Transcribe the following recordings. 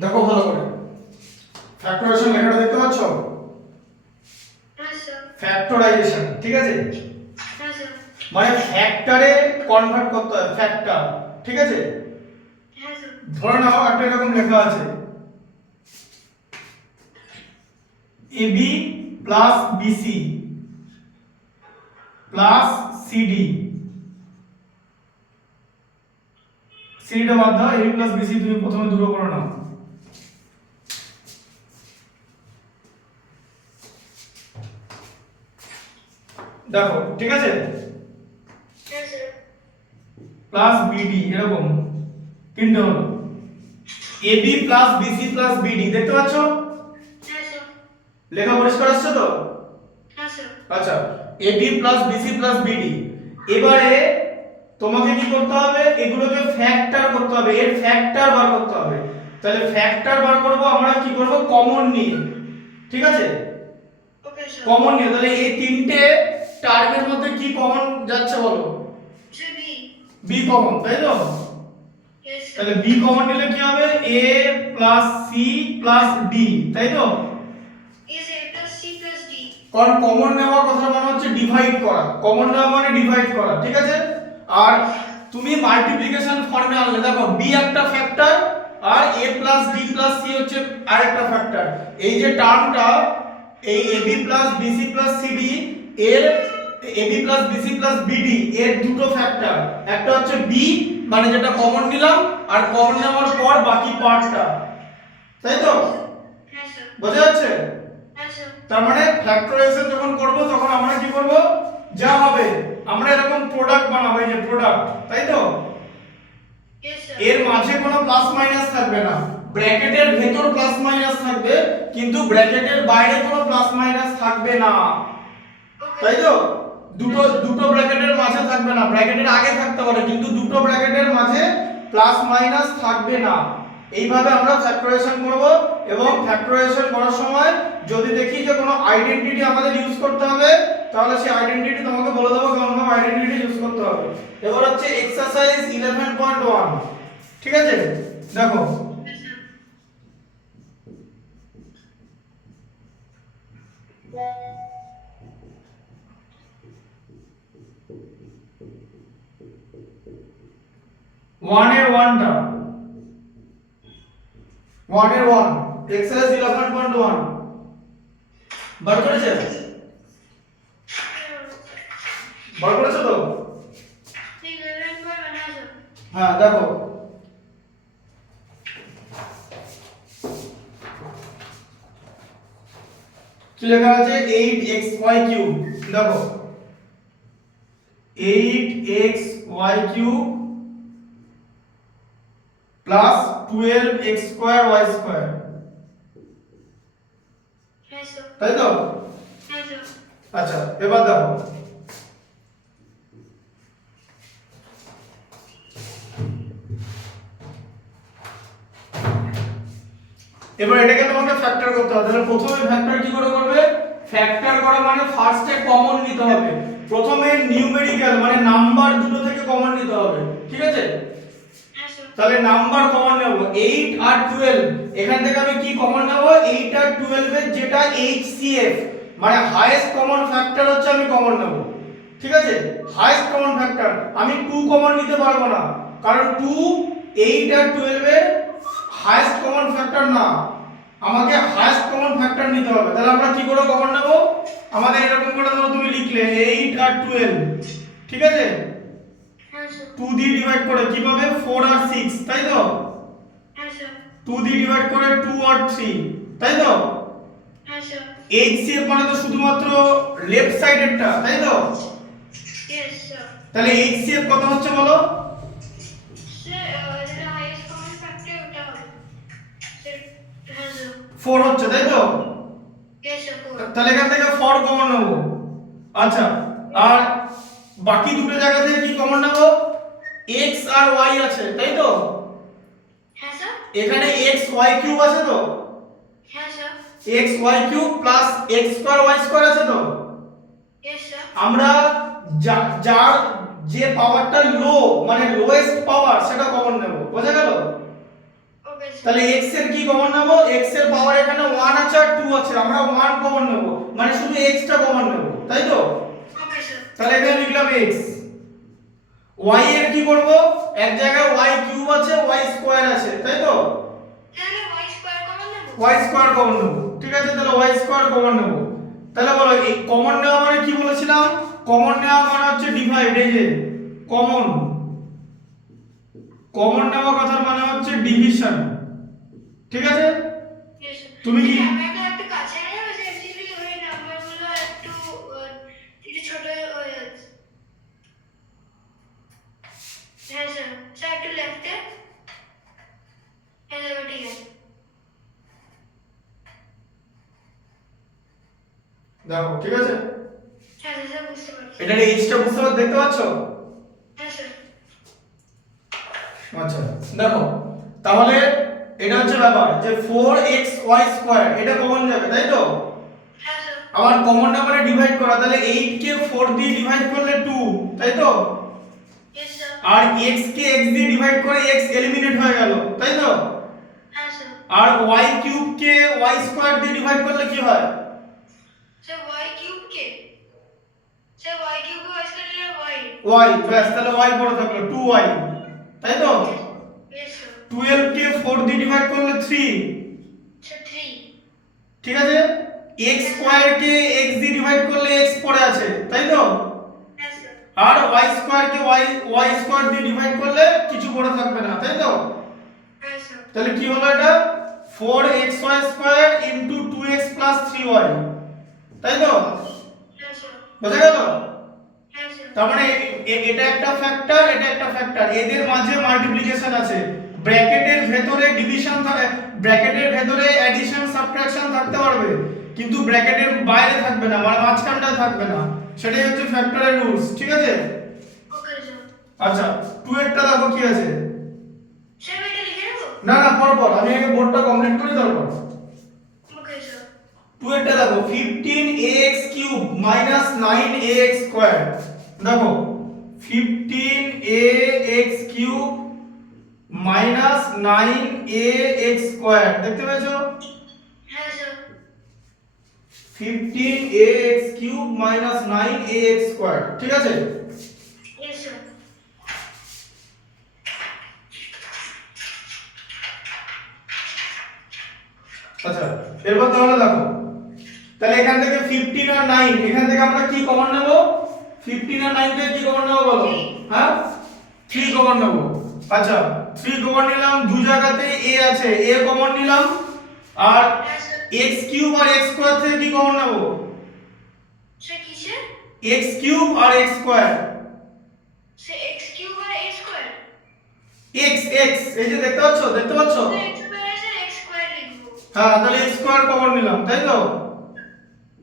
দেখো ভালো করে ফ্যাক্টরাইজেশন লেখাটা দেখতে পাচ্ছ? হ্যাঁ স্যার। ফ্যাক্টরাইজেশন, ঠিক আছে? হ্যাঁ স্যার। মানে ফ্যাক্টরে কনভার্ট করতে হয়, ফ্যাক্টর, ঠিক আছে? হ্যাঁ স্যার। ধরে নাও একটা এরকম লেখা আছে AB plus BC plus CD, সিডিটা বাদ দাও, AB প্লাস BC তুমি প্রথমে দূর করে নাও। দেখো ঠিক আছে, হ্যাঁ স্যার। প্লাস BD এরকম তিনটে হলো, AB plus BC plus BD, দেখতে পাচ্ছ? হ্যাঁ স্যার। লেখা পরিষ্কার আসছে তো? হ্যাঁ স্যার। আচ্ছা, AB plus BC plus BD। এবারে তোমাকে কি করতে হবে, এগুলোকে ফ্যাক্টর করতে হবে, এর ফ্যাক্টর বার করতে হবে। তাহলে ফ্যাক্টর বার করব আমরা কি করব, কমন নিয়ে, ঠিক আছে? Okay sir. কমন নিয়ে, তাহলে এই তিনটে টার্মের মধ্যে কি কমন যাচ্ছে বলো? Sir B. বি কমন, তাই তো? Yes sir. তাহলে বি কমন নিলে কি হবে, a plus C plus D, তাই তো? Is A plus C plus D. কারণ কমন নেওয়া কথা মানে হচ্ছে ডিভাইড করা, কমন নেওয়া মানে ডিভাইড করা, ঠিক আছে? আর তুমি মাল্টিপ্লিকেশন ফর্মে আনলে, দেখো b একটা ফ্যাক্টর আর a plus d plus c হচ্ছে আরেকটা ফ্যাক্টর। এই যে টার্মটা, এই ab plus bc plus cd এর, ab plus bc plus bd এর দুটো ফ্যাক্টর, একটা হচ্ছে b মানে যেটা কমন নিলাম, আর কমন নেওয়ার পর বাকি পার্টটা, তাই তো? হ্যাঁ স্যার। বোঝা যাচ্ছে? হ্যাঁ স্যার। তার মানে ফ্যাক্টরাইজেশন যখন করব তখন আমরা কি করব, যা হবে আমরা এরকম প্রোডাক্ট বানাবো, এই যে প্রোডাক্ট, তাই তো? Yes sir. এর মাঝে কোনো প্লাস মাইনাস থাকবে না, ব্র্যাকেটের ভেতর প্লাস মাইনাস থাকবে কিন্তু ব্র্যাকেটের বাইরে কোনো প্লাস মাইনাস থাকবে না, তাই তো? দুটো দুটো ব্র্যাকেটের মাঝে থাকবে না, ব্র্যাকেটের আগে থাকতে পারে কিন্তু দুটো ব্র্যাকেটের মাঝে প্লাস মাইনাস থাকবে না। এইভাবে আমরা ফ্যাক্টরাইজেশন করব, এবং ফ্যাক্টরাইজেশন করার সময় যদি দেখি যে কোনো আইডেন্টিটি আমাদের ইউজ করতে হবে, তাহলে সেই আইডেন্টিটি তোমাকে বলে দেবো কেমন ভাবে আইডেন্টিটি ইউজ করতে হবে। এবার হচ্ছে এক্সারসাইজ 11.1, ঠিক আছে? দেখো হ্যাঁ স্যার। 1 এর 1টা, 1 এর 1 এক্সারসাইজ 11.1 বার করেছে? বার করেছে তো? ঠিক আছে একবার বানা স্যার। হ্যাঁ দেখো, কি লেখা আছে, 8xy কিউব, দেখো 8xy cube plus 12x square y square, হ্যাঁ স্যার। তাই তো? হ্যাঁ স্যার। আচ্ছা এবার দেখো, এবার এটাকে তোমাকে ফ্যাক্টর করতে হবে। তাহলে প্রথমে ফ্যাক্টর কি করে করবে, ফ্যাক্টর করা মানে ফার্স্টে কমন নিতে হবে, প্রথমে নিউমেরিক্যাল মানে নাম্বার দুটো থেকে কমন নিতে হবে, ঠিক আছে? হ্যাঁ স্যার। তাহলে নাম্বার কমন নেব 8 আর 12, এখান থেকে আমি কি কমন নেব, 8 আর 12 এর যেটা HCF মানে হাইয়েস্ট কমন ফ্যাক্টর হচ্ছে আমি কমন নেব, ঠিক আছে? হাইয়েস্ট কমন ফ্যাক্টর, আমি 2 কমন নিতে পারবো না, কারণ 2 8 আর 12 এর হাইয়েস্ট কমন ফ্যাক্টর না, আমাকে হাইয়েস্ট কমন ফ্যাক্টর নিতে হবে। তাহলে আমরা কি করে কমন নেব, আমাদের এরকম করে ধরো তুমি লিখলে 8 আর 12, ঠিক আছে? হ্যাঁ স্যার। 2 দিয়ে ডিভাইড করে কি পাবে, 4 আর 6, তাই তো? হ্যাঁ স্যার। 2 দিয়ে ডিভাইড করে 2 আর 3, তাই তো? হ্যাঁ স্যার। HCF মানে তো শুধুমাত্র লেফট সাইডেরটা, তাই তো? Yes sir. তাহলে HCF কত হচ্ছে বলো? স্যার যেটা হাইয়েস্ট কমন ফ্যাক্টর ওটা হবে স্যার। হ্যাঁ স্যার। 4 হচ্ছে, তাই তো? Yes sir. তাহলে এখান থেকে 4 কমন নেব। আচ্ছা, আর বাকি দুটো জায়গা থেকে কি কমন নেব, x আর y আছে, তাই তো? হ্যাঁ স্যার। এখানে x y কিউব আছে তো, হ্যাঁ sir. x y cube plus x square y square আছে তো? Yes sir. আমরা যার যে পাওয়ারটা লো মানে লোয়েস্ট পাওয়ার সেটা কমন নেব, বোঝা গেল? ওকে তাহলে x এর কি কমন নেব, x এর পাওয়ার এখানে 1 আছে আর 2 আছে, আমরা 1 কমন নেব, মানে শুধু x টা কমন নেব, তাই তো? Okay sir. তাহলে এখানে লিখলাম x। y এর কি করব, এক জায়গায় y কিউব আছে y স্কয়ার আছে, তাই তো? তাহলে y স্কয়ার কমন নেব। y স্কয়ার কমন নেব, ঠিক আছে? তাহলে y স্কয়ার কমন নেব। তাহলে বলো এই কমন নেওয়া মানে কি বলেছিলাম, কমন নেওয়া মানে হচ্ছে ডিভাইড, এই যে কমন, কমন নেওয়া কথার মানে হচ্ছে ডিভিশন, ঠিক আছে? Yes, sir. তুমি কি ক্যামেরাটা একটু কাছে নিয়ে যাবে, অ্যাকচুয়ালি ওই নাম্বারগুলো একটু ছোট হয়ে যাচ্ছে। হ্যাঁ স্যার, স্যার একটু লেফটে। হ্যাঁ স্যার, ঠিক আছে। দেখো, ঠিক আছে? হ্যাঁ স্যার, বুঝতে পারছি। এটা এই এইচটা বুঝতে পারছো, দেখতে পাচ্ছো? হ্যাঁ স্যার। আচ্ছা দেখো, তাহলে এটা হচ্ছে ব্যাপার যে 4xy² এটা কমন যাবে, তাই তো? হ্যাঁ স্যার। আবার কমন নাম্বারে ডিভাইড করা, তাহলে 8 কে 4 দিয়ে ডিভাইড করলে 2, তাই তো? Yes, sir. আর x কে x দিয়ে ডিভাইড করে x এলিমিনেট হয়ে গেল, তাই তো? হ্যাঁ স্যার। আর y কিউব কে y² দিয়ে ডিভাইড করলে কি হয়? স্যার y কিউব কে, sir y cube y square y, y। ব্যাস, তাহলে y পড়ে থাকলো 2y, তাই তো? Yes, sir. 12 কে 4 দিয়ে ডিভাইড করলে 3, স্যার 3। ঠিক আছে? x² কে x দিয়ে ডিভাইড করলে x পড়ে আছে, তাই তো? হ্যাঁ স্যার। আর y² কে y² দিয়ে ডিভাইড করলে কিছু পড়ে থাকবে না, তাই তো? হ্যাঁ স্যার। তাহলে কি হলো এটা, 4xy² 2x 3y, তাই তো? হ্যাঁ স্যার। বোঝা গেল? হ্যাঁ স্যার। তার মানে এটা একটা ফ্যাক্টর, এটা একটা ফ্যাক্টর, এদের মাঝে মাল্টিপ্লিকেশন আছে, ব্র্যাকেটের ভেতরে ডিভিশন থাকে, ব্র্যাকেটের ভেতরে অ্যাডিশন সাবট্রাকশন থাকতে পারবে, কিন্তু ব্র্যাকেটের বাইরে থাকবে না, মানে মাঝখানটা থাকবে না, সেটাই হচ্ছে ফ্যাক্টরের রুলস, ঠিক আছে? Okay sir. আচ্ছা 2 এরটা দেখো কি আছে। স্যার এটা লিখে নেব। না না, পর আমি আগে বোর্ডটা কমপ্লিট করি তারপর। Okay sir. 2 এরটা দেখো, 15ax³ 9ax², দেখো 15ax³ 9ax², দেখতে পেয়েছো? হ্যাঁ স্যার। 15ax³ 9ax², ঠিক আছে? Yes, sir. আচ্ছা এরপর তাহলে দেখো, তাহলে এখান থেকে 15 আর 9, এখান থেকে আমরা কি কমন নেব, 15 আর 9 থেকে কি কমন নেব বলো? হ্যাঁ 3 কমন নেব। আচ্ছা 3 কমন নিলাম, দুই জায়গাতে a আছে, a কমন নিলাম, আর Yes, sir. x³ আর x² থেকে কি কমন নেব? Sir, কিসে? x³ R x², Sir, x cube R a square? x x এই যে দেখতে পাচ্ছো, দেখতে পাচ্ছো? Sir, x square আছে, x square লিখবো। হ্যাঁ তাহলে x² কমন নিলাম, তাই তো?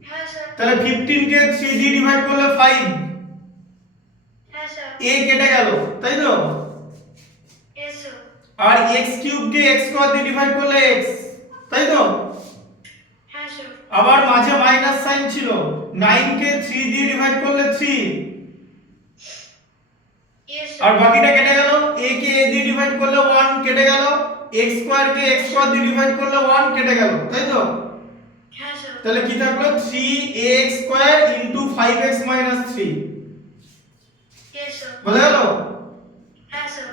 হ্যাঁ স্যার। তাহলে 15 কে 3 দিয়ে ডিভাইড করলে 5, হ্যাঁ স্যার। a কেটে গেল, তাই তো? Yes, sir. আর x³ কে x² দিয়ে ডিভাইড করলে x, তাই তো? হ্যাঁ স্যার। আবার মাঝে মাইনাস সাইন ছিল, 9 কে 3 দিয়ে ডিভাইড করলে 3, Yes, আর sir. বাকিটা কেটে গেল, a কে a দিয়ে ডিভাইড করলে 1 কেটে গেল, x² কে x² দিয়ে ডিভাইড করলে 1 কেটে গেল, তাই তো? হ্যাঁ স্যার। তাহলে কি থাকলো, 3ax² 5x - 3, Yes, sir. বোঝা গেল? হ্যাঁ স্যার।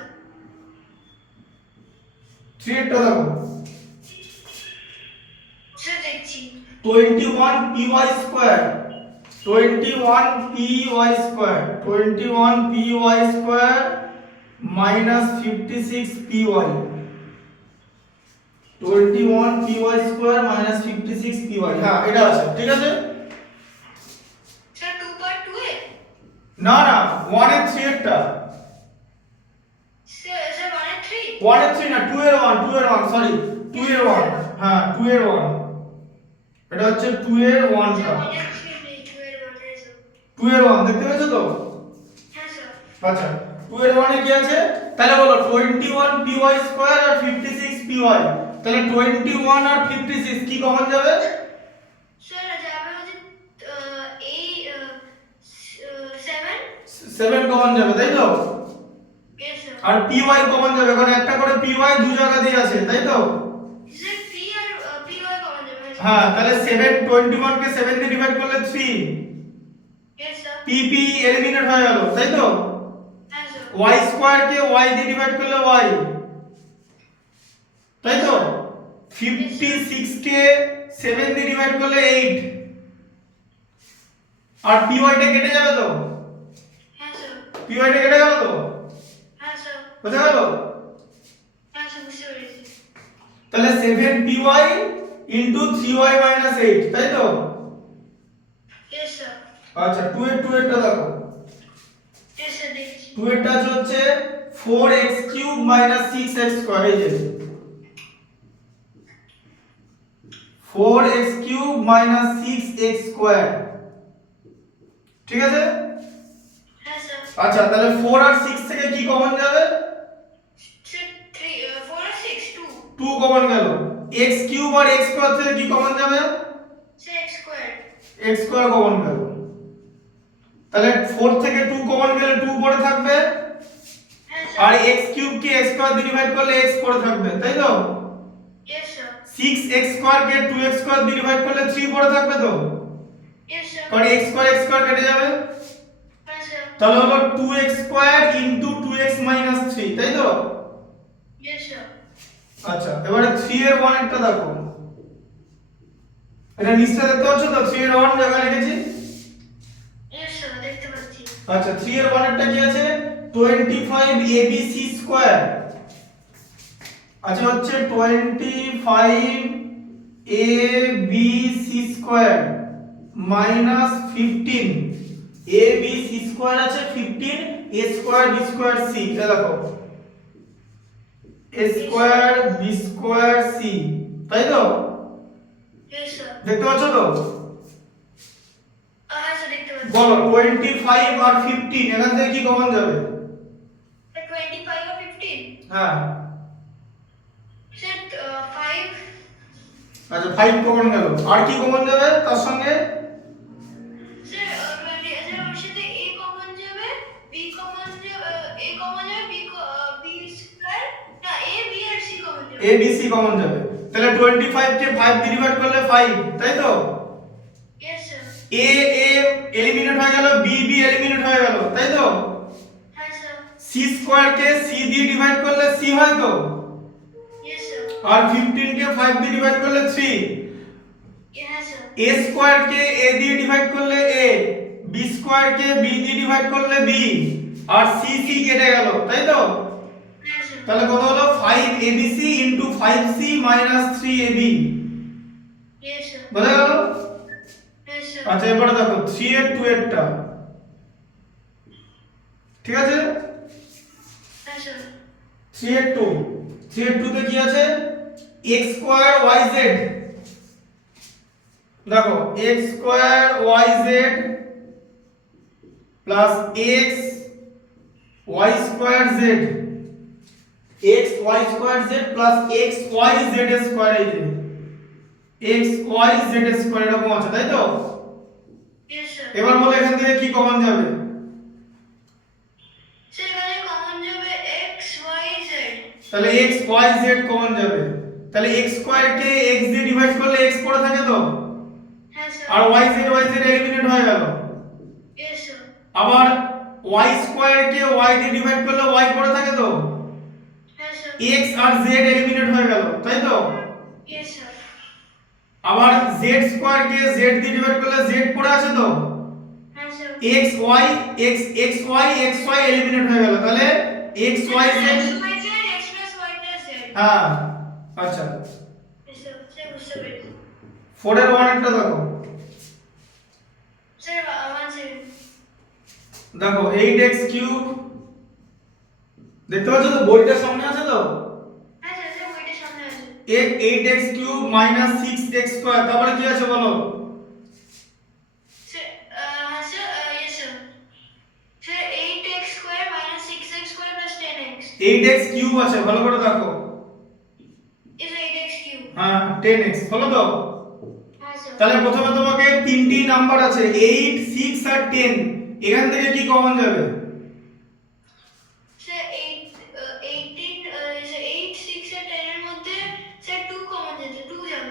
3 টা দেখো, স্যার দেখছি। 21py², 21py² 21py² minus 56py, 21py² minus 56py, হ্যাঁ এটা আছে, ঠিক আছে? স্যার 2 part 2 এ? না না 1 এর 3 এরটা, স্যার 1 এর 3? 1 এর 3 না, 2 এর 1, 2 এর 1, সরি 2 এর 1, হ্যাঁ 2 এর 1, এটা হচ্ছে 2 এর 1 টা, স্যার 1 এর 3 নেই, 2 এর 1 আছে স্যার। 2 এর 1 দেখতে পেয়েছো তো? হ্যাঁ স্যার। আচ্ছা 2 এর 1 এ কি আছে, তাহলে বলো 21py² আর 56py, তাহলে 21 আর 56 কি কমন যাবে? স্যার যাবে হচ্ছে এই 7? 7 কমন যাবে, তাই তো? Yes, sir. আর py কমন যাবে কারণ একটা করে py দু জায়গা দিয়ে আছে তাই তো sir P R P Y common যাবে হ্যাঁ তাহলে 721 কে 7 দিয়ে ডিভাইড করলে 3 ইয়েস স্যার pp এলিমিনেট হয়ে গেল তাই তো হ্যাঁ স্যার y স্কয়ার কে y দিয়ে ডিভাইড করলে y তাই তো 56 কে 7 দিয়ে ডিভাইড করলে 8 আর py টা কেটে যাবে তো হ্যাঁ স্যার py টা কেটে গেল তো হ্যাঁ স্যার বুঝতে গেল হ্যাঁ স্যার বুঝতে পেরেছি তাহলে 7py ইনটু 3y 8 তাই তো ইয়েস স্যার আচ্ছা 2 এর টা দেখো ইয়েস স্যার দেখছি 2 এর টা হচ্ছে 4x³ 6x² এই যে 4x³ 6x² ঠিক আছে হ্যাঁ স্যার আচ্ছা তাহলে 4 আর 6 থেকে কি কমন যাবে স্যার 3 4 আর 6 2 2 কমন গেল x³ আর x² থেকে কি কমন যাবে sir x square x² common গেল তাহলে 4 থেকে 2 কমন গেলে 2 পড়ে থাকবে হ্যাঁ আর স্যার x³ কে x² দিয়ে ডিভাইড করলে x পড়ে থাকবে তাই তো ইয়েস স্যার 6x² কে 2x² দিয়ে ডিভাইড করলে 3 পড়ে থাকবে তো ইয়েস স্যার কারণ x² কেটে যাবে হ্যাঁ স্যার তাহলে হলো 2x² 2x 3 তাই তো ইয়েস স্যার আচ্ছা এবারে 3 এর 1 একটা দেখো এটা নিচটা দেখতে পাচ্ছ তো 3 এর 1 জায়গা লিখেছি ইয়েস স্যার দেখতে পাচ্ছি আচ্ছা 3 এর 1 এরটা কি আছে 25abc স্কয়ার আচ্ছা হচ্ছে 25abc square minus 15 abc square আছে 15 a square b square c এটা দেখো a square b square c তাই তো ইয়েস স্যার দেখতে পাচ্ছ তো হ্যাঁ স্যার দেখতে পাচ্ছি বলো 25 আর 15 এখান থেকে কি কমন যাবে 25 আর 15 হ্যাঁ স্যার 5 আচ্ছা 5 কমন গেল আর কি কমন যাবে তার সঙ্গে স্যার 20 স্যার ওর সাথে a কমন যাবে b কমন যাবে a কমন যাবে b স্কয়ার না a b আর c কমন যাবে a b c কমন যাবে তাহলে 25 কে 5 দিয়ে ডিভাইড করলে 5 তাই তো ইয়েস স্যার a এলিমিনেট হয়ে গেল b এলিমিনেট হয়ে গেল তাই তো হ্যাঁ স্যার c স্কয়ার কে c দিয়ে ডিভাইড করলে c হয় তো ইয়েস স্যার আর 15 কে 5 দিয়ে ডিভাইড করলে 3 হ্যাঁ sir a square K a দিয়ে ডিভাইড করলে a b square K b দিয়ে ডিভাইড করলে b আর c কেটে গেল তাই তো হ্যাঁ স্যার তাহলে কত হলো 5abc 5c 3ab yes sir বোঝা গেল ইয়েস স্যার আচ্ছা এবারে দেখো 3 এর 2 এরটা ঠিক আছে হ্যাঁ স্যার 3 এর 2 3 এর 2 তে কি আছে x স্কয়ার yz দেখো x square yz plus x y square z x y square z plus x y z square এই যে x y z স্কয়ার এরকম আছে তাই তো ইয়েস স্যার এবার বলো এখান থেকে কি কমন যাবে স্যার এখানে কমন যাবে x y z তাহলে x y z কমন যাবে তাহলে x স্কয়ার কে x দিয়ে ডিভাইড করলে x পড়ে থাকে তো হ্যাঁ স্যার আর y z এলিমিনেট হয়ে গেল ইয়েস স্যার আবার y স্কয়ার কে y দিয়ে ডিভাইড করলে y পড়ে থাকে তো হ্যাঁ স্যার x আর z এলিমিনেট হয়ে গেল তাই তো ইয়েস স্যার আবার z স্কয়ার কে z দিয়ে ডিভাইড করলে z পড়ে আছে তো হ্যাঁ sir x y x y eliminate হয়ে গেল তাহলে x y z x y z x plus y plus z হ্যাঁ আচ্ছা ইয়েস স্যার স্যার বুঝতে পেরেছি 4 এর 1 একটা দেখো স্যার 1 সেকেন্ড দেখো 8x³ দেখতে পাচ্ছ তো বইটার সামনে আছে তো হ্যাঁ স্যার স্যার ওইটার সামনে আছে 8x³ 6x² তারপরে কি আছে বলো স্যার হ্যাঁ sir yes sir sir 8x square minus 6x square plus 10x 8x³ আছে ভালো করে দেখো is 8x cube হ্যাঁ 10x হলো তো হ্যাঁ স্যার তাহলে প্রথমে তোমাকে তিনটি নাম্বার আছে 8 6 আর 10 এখান থেকে কি কমন যাবে স্যার 8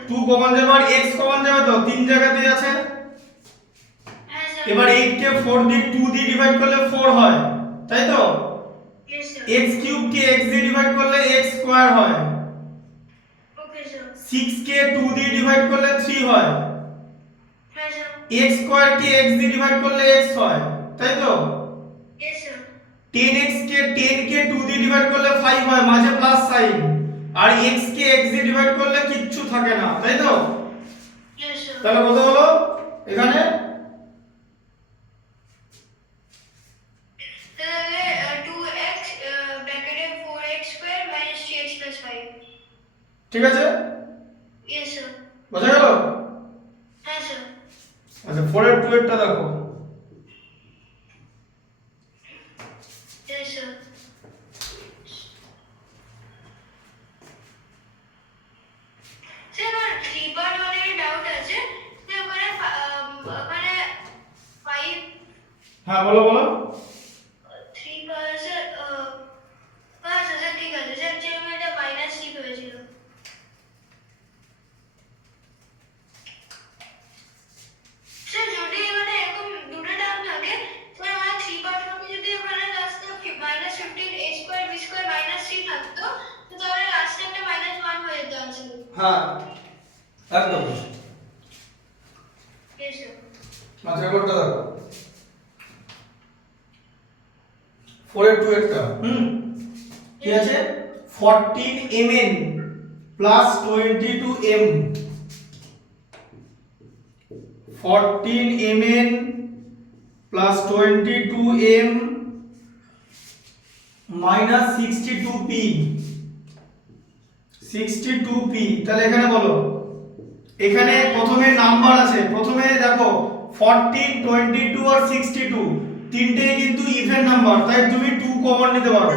2 কমন যাবে আর x কমন যাবে, তো তিন জায়গাতেই আছে। হ্যাঁ স্যার। এবার 8 কে 4 দিয়ে 2 দিয়ে ডিভাইড করলে 4 হয়, তাই তো? Yes sir. x কিউব কে x দিয়ে ডিভাইড করলে x স্কয়ার হয়। Okay sir. 6 কে 2 দিয়ে ডিভাইড করলে 3 হয়। হ্যাঁ স্যার। x স্কয়ার কে x দিয়ে ডিভাইড করলে x হয়, তাই তো? Yes sir. 10x কে 10 কে 2 দিয়ে ডিভাইড করলে 5 হয়, মাঝে প্লাস সাইন। আর x কে x দিয়ে ডিভাইড করলে কিচ্ছু থাকে না, তাই তো? Yes sir. তাহলে কত হলো এখানে? তাহলে 2x ব্র্যাকেটে 4x square minus 3x plus 5। ঠিক আছে, ইয়েস স্যার। বোঝা গেল? হ্যাঁ স্যার। আচ্ছা 4 এর 2 এরটা দেখো। Yes sir. স্যার আমার 3 বার 1 এর ডাউট আছে। স্যার ওখানে 5 হ্যাঁ বলো বলো। 3 বার স্যার হ্যাঁ স্যার ঠিক আছে স্যার, যে এটা মাইনাস 6 হয়েছিল। স্যার যদি এখানে এরকম দুটো টার্ম থাকে, স্যার আমার 3 বার ফর্মে যদি ওখানে লাস্টে -15 a square b square minus 3 থাকতো, তো তাহলে লাস্টে একটা -1 হয়ে যেত আনসার। হ্যাঁ একদম। Yes sir. আচ্ছা রেকর্ডটা দেখো। 4 এর 2 এরটা কি আছে? 14 mn plus 22m। 14 mn plus 22m minus 62p। 62p, তাহলে এখানে বলো, এখানে প্রথমে নাম্বার আছে, প্রথমে দেখো 14 22 আর 62 তিনটেই কিন্তু ইভেন নাম্বার, তাই তুমি 2 কমন নিতে পারো।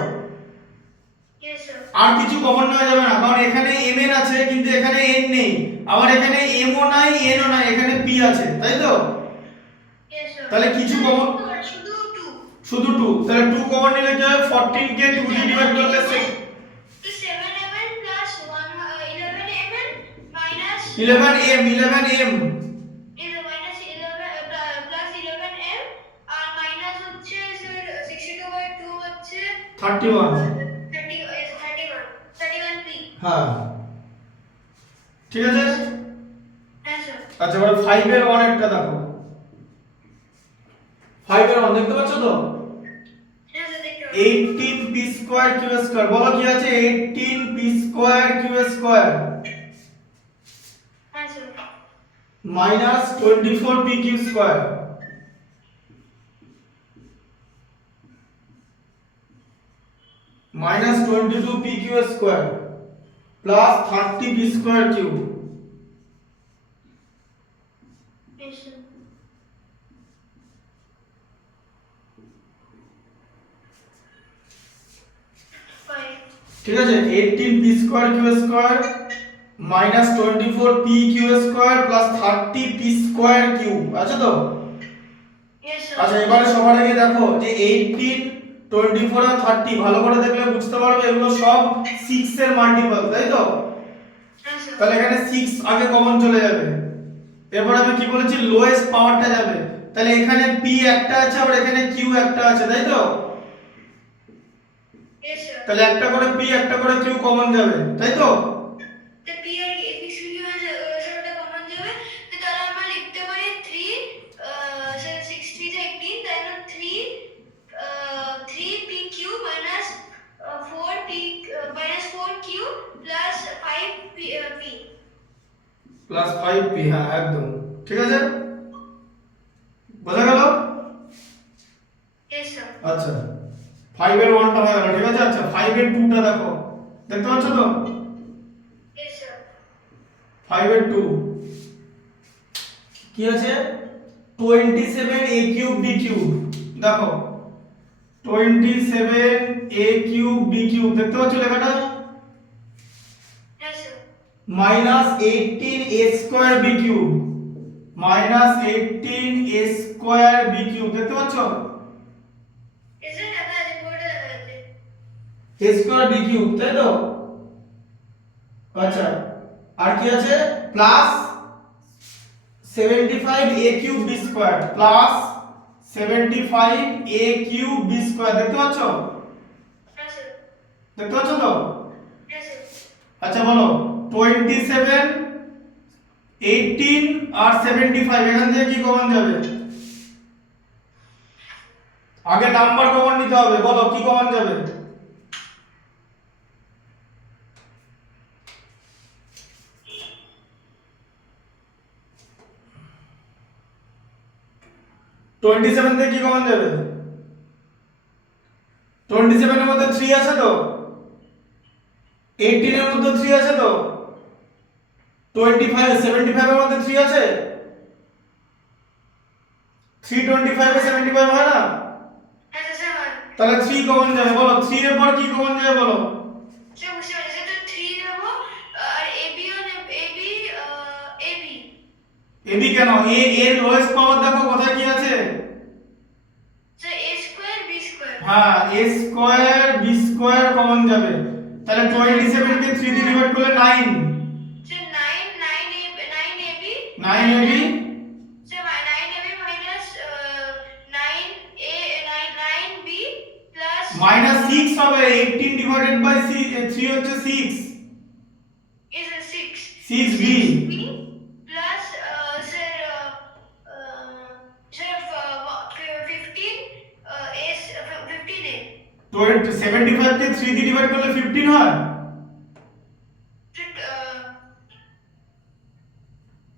Yes sir. আর কিছু কমন নেওয়া যাবে না, কারণ এখানে mn আছে কিন্তু এখানে n নেই, আবার এখানে m ও নাই n ও নাই, এখানে p আছে, তাই তো? Yes sir. তাহলে কিছু কমন, শুধু 2। শুধু 2, তাহলে 2 কমন নিলে কি হবে? 14 কে 2 দিয়ে ডিভাইড করলে 7mm plus 11mm minus 11m minus 11 plus 11m আর মাইনাস হচ্ছে স্যার 62/2 হচ্ছে 31। 31p। হ্যাঁ ঠিক আছে। হ্যাঁ স্যার। আচ্ছা এবার 5 এর 1 একটা দেখো। 5 এর 1 দেখতে পাচ্ছ তো? হ্যাঁ স্যার দেখতে পাচ্ছি। 18p স্কয়ার q স্কয়ার, বলো কি আছে? 18p স্কয়ার q স্কয়ার হ্যাঁ sir. Minus 24p q square minus 22p q square plus 30p square q। Yes sir. ঠিক আছে, 18p square q square minus 24p q square plus 30p square q আছে তো? Yes sir. আচ্ছা এবারে সবার আগে দেখো যে 18 24 আর 30 ভালো করে দেখলে বুঝতে পারবে এগুলো সব 6 এর মাল্টিপল, তাই তো? হ্যাঁ স্যার। তাহলে এখানে 6 আগে কমন চলে যাবে। এরপর আমি কি বলেছি? লোয়েস্ট পাওয়ারটা যাবে, তাহলে এখানে p একটা আছে আর এখানে q একটা আছে, তাই তো? Yes sir. তাহলে একটা করে p একটা করে q কমন যাবে, তাই তো? তো p আর x কি হয়ে স্যার ওটা কমন যাবে, তো তাহলে আমরা লিখতে পারি 3 স্যার 6 3 তে 18, তাই না? 3pq minus 4p minus 4q plus 5p plus 5p, হ্যাঁ একদম ঠিক আছে, বোঝা গেল? Yes sir. আচ্ছা 5 এর 1টা হয়ে গেল, ঠিক আছে। আচ্ছা 5 এর 2টা দেখো, দেখতে পাচ্ছ তো? Yes sir. 5 এর 2 কি আছে? 27a কিউব b কিউব, দেখো 27a কিউব b কিউব, দেখতে পাচ্ছ লেখাটা? Yes sir. Minus 18a square b cube, minus 18a square b cube, দেখতে পাচ্ছ? ইয়েস স্যার দেখা আছে, পুরোটা দেখা যাচ্ছে। a স্কয়ার b কিউব, তাই তো? আচ্ছা আর কি আছে plus 75 a cube b square plus 75 a cube b square দেখতে পাচ্ছ? হ্যাঁ স্যার। দেখতে পাচ্ছ তো? হ্যাঁ স্যার। আচ্ছা বলো 27 18 আর 75 এখান থেকে কি কমন যাবে? আগে নাম্বার কমন নিতে হবে, বলো কি কমন যাবে? টোয়েন্টি সেভেন থেকে কি কমন যাবে? 27 এর মধ্যে 3 আছে তো, 18 এর মধ্যে 3 আছে তো, 75 এর মধ্যে 3 আছে, 325 এ 75 হয় না? হ্যাঁ স্যার স্যার। তাহলে 3 কমন যাবে, বলো 3 এর পর কি কমন যাবে বলো? স্যার বুঝতে পারছি স্যার, তো 3 দেব আর এবি এবি এবি এবি কেন? এর লোয়েস্ট পাওয়ার দেখো কোথায় কি আছে? Sir a square b square. হ্যাঁ a square b square common যাবে, তাহলে 27 কে 3 দিয়ে ডিভাইড করলে 9, sir 9 AB 9ab sir 9 AB minus 9 B plus minus 6 হবে, 18 ডিভাইডেড বাই 3 হচ্ছে 6, is a 6 6b plus sir sir 15 is 15 75 কে 3 দিয়ে ডিভাইড করলে 15 হয়,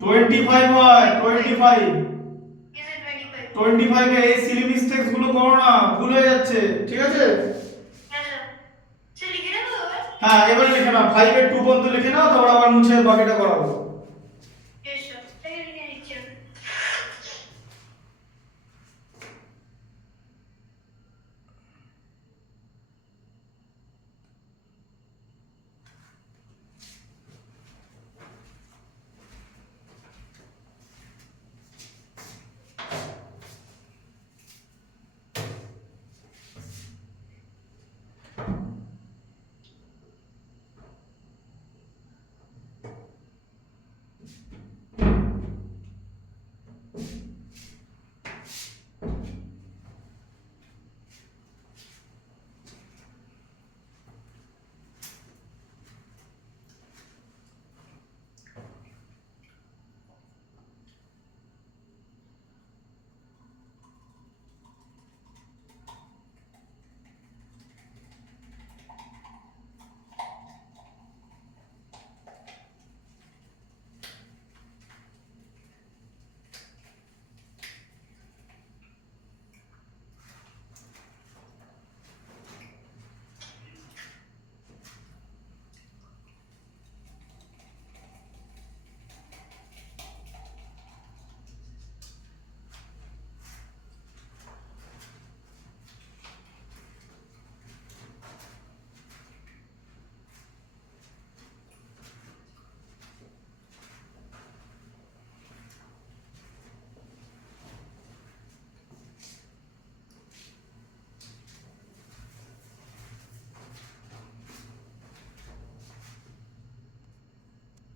25 হয়, 25 is it 25? 25 এ এই সিলি মিস্টেকস গুলো করো না, ভুল হয়ে যাচ্ছে, ঠিক আছে? হ্যাঁ স্যার। স্যার লিখে নেবো এবার? হ্যাঁ এবারে লিখে নাও, 5 এর 2 পর্যন্ত লিখে নাও, তারপর আবার মুছে বাকিটা করাবো।